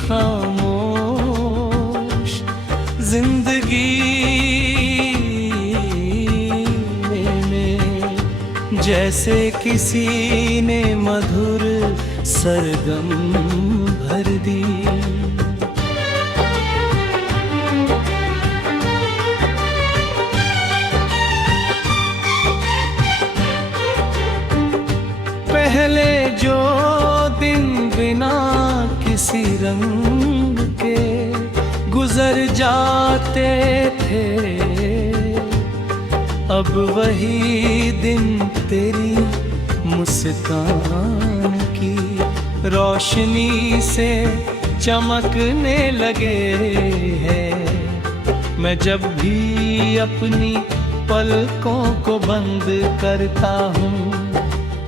खामोश जिंदगी में जैसे किसी ने मधुर सरगम भर दी। पहले जो दिन बिना किसी रंग के गुजर जाते थे, अब वही दिन तेरी मुस्कान की रोशनी से चमकने लगे हैं। मैं जब भी अपनी पलकों को बंद करता हूँ,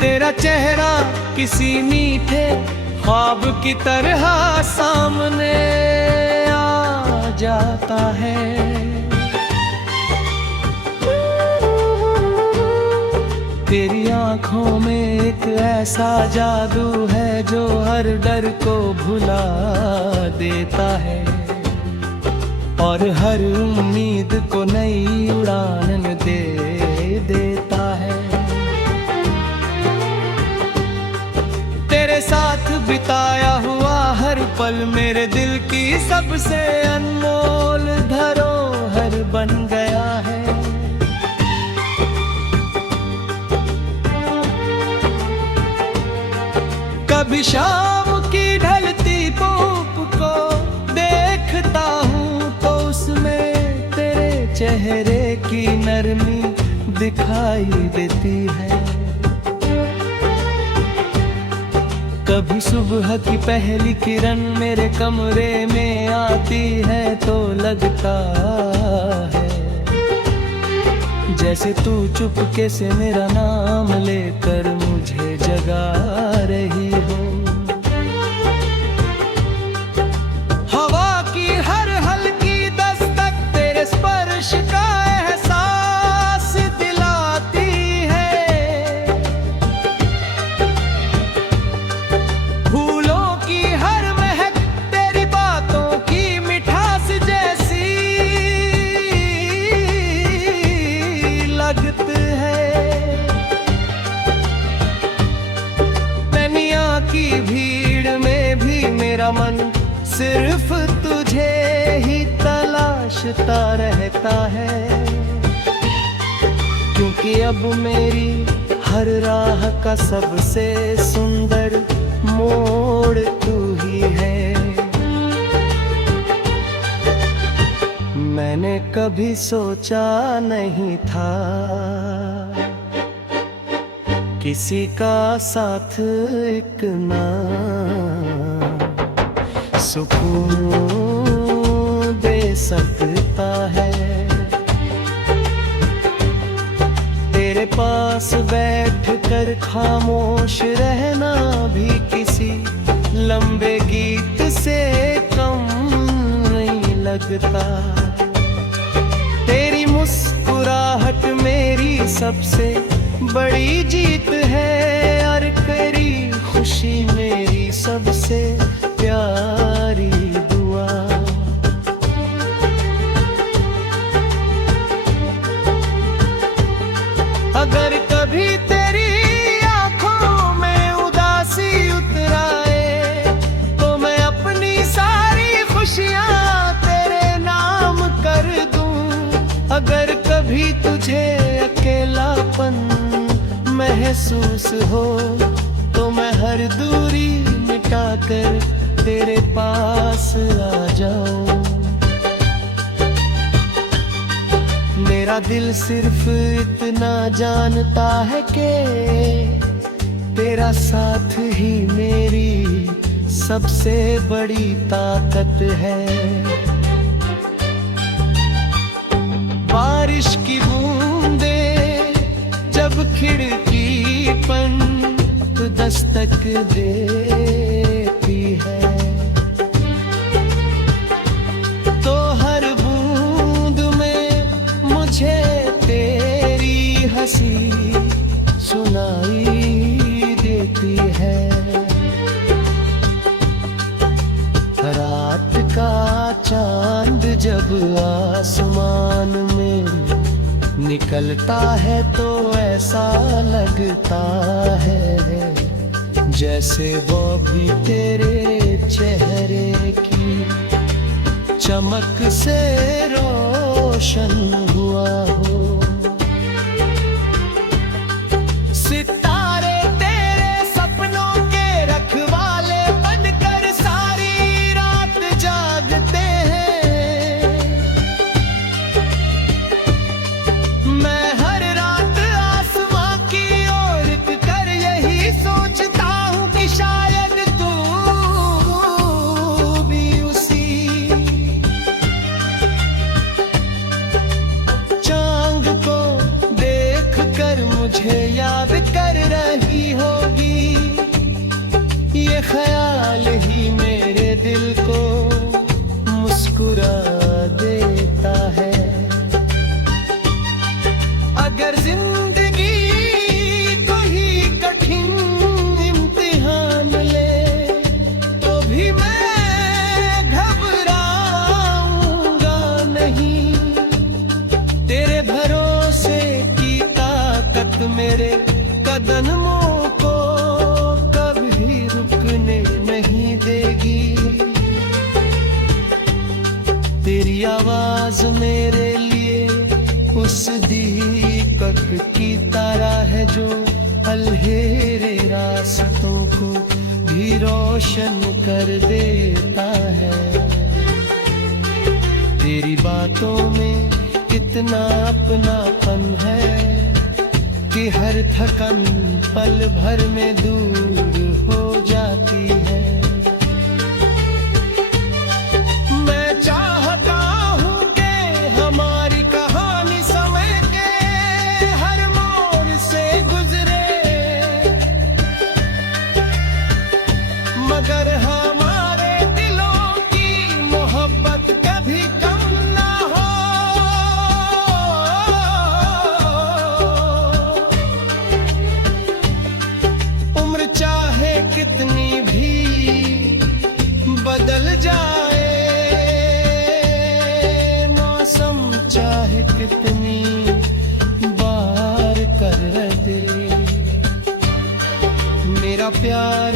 तेरा चेहरा किसी मीठे ख्वाब की तरह सामने आ जाता है। तेरी आँखों में एक ऐसा जादू है जो हर डर को भुला देता है और हर उम्मीद को नई उड़ान दे देता है। तेरे साथ बिताया हुआ हर पल मेरे दिल की सबसे अनमोल धरोहर बन गया है। कभी शाम की ढलती धूप को देखता हूँ तो उसमें तेरे चेहरे की नरमी दिखाई देती है। कभी सुबह की पहली किरण मेरे कमरे में आती है तो लगता है जैसे तू चुपके से मेरा नाम लेकर मुझे जगा रही हो। हवा की हर हल्की दस्तक तेरे स्पर्श का एहसास दिलाती है। फूलों की हर महक तेरी बातों की मिठास जैसी लगती है। दुनिया की भीड़ में भी मेरा मन सिर्फ तुझे ही तलाशता रहता है, क्योंकि अब मेरी हर राह का सबसे सुंदर मोड़ तू ही है। मैंने कभी सोचा नहीं था किसी का साथ एक ना सुकून दे सकता है। तेरे पास बैठकर खामोश रहना भी किसी लंबे गीत से कम नहीं लगता। तेरी मुस्कुराहट मेरी सबसे बड़ी जीत है और तेरी खुशी मेरी सबसे प्यारी दुआ। अगर कभी तेरी आंखों में उदासी उतर आए तो मैं अपनी सारी खुशियां तेरे नाम कर दूं। अगर कभी तुझे अकेलापन महसूस हो तो मैं हर दूरी मिटाकर तेरे पास आ जाऊं। मेरा दिल सिर्फ इतना जानता है कि तेरा साथ ही मेरी सबसे बड़ी ताकत है। बारिश की बूंदें जब खिड़की पर दस्तक देती है तो हर बूंद में मुझे तेरी हंसी सुनाई देती है। चांद जब आसमान में निकलता है तो ऐसा लगता है जैसे वो भी तेरे चेहरे की चमक से रोशन हुआ हो। सितारे तेरे सपनों के रखवाले बनकर सारी रात जागते हैं। मैं हर रात आसमां की ओर कर यही सोचता हूँ कि शायद तू भी उसी चांद को देख कर मुझे याद कर रही होगी। ये ख्याल ही मेरे दिल को मुस्कुरा देता है। अगर जिंदगी कोई कठिन इम्तिहान ले तो भी मैं घबराऊंगा नहीं। तेरे भरोसे की ताकत मेरे कदमों को कभी रुकने नहीं देगी। तेरी आवाज मेरे लिए उस दीपक की तरह है जो अंधेरे रास्तों को भी रोशन कर देता है। तेरी बातों में कितना अपनापन है कि हर थकन पल भर में दूर हो जाती है। मैं चाहता हूँ कि हमारी कहानी समय के हर मोड़ से गुजरे, मगर हमारे दिलों की मोहब्बत कभी कम ना हो। उम्र चाहे कितनी भी बदल जाए, मौसम चाहे कितनी बार कर दे, मेरा प्यार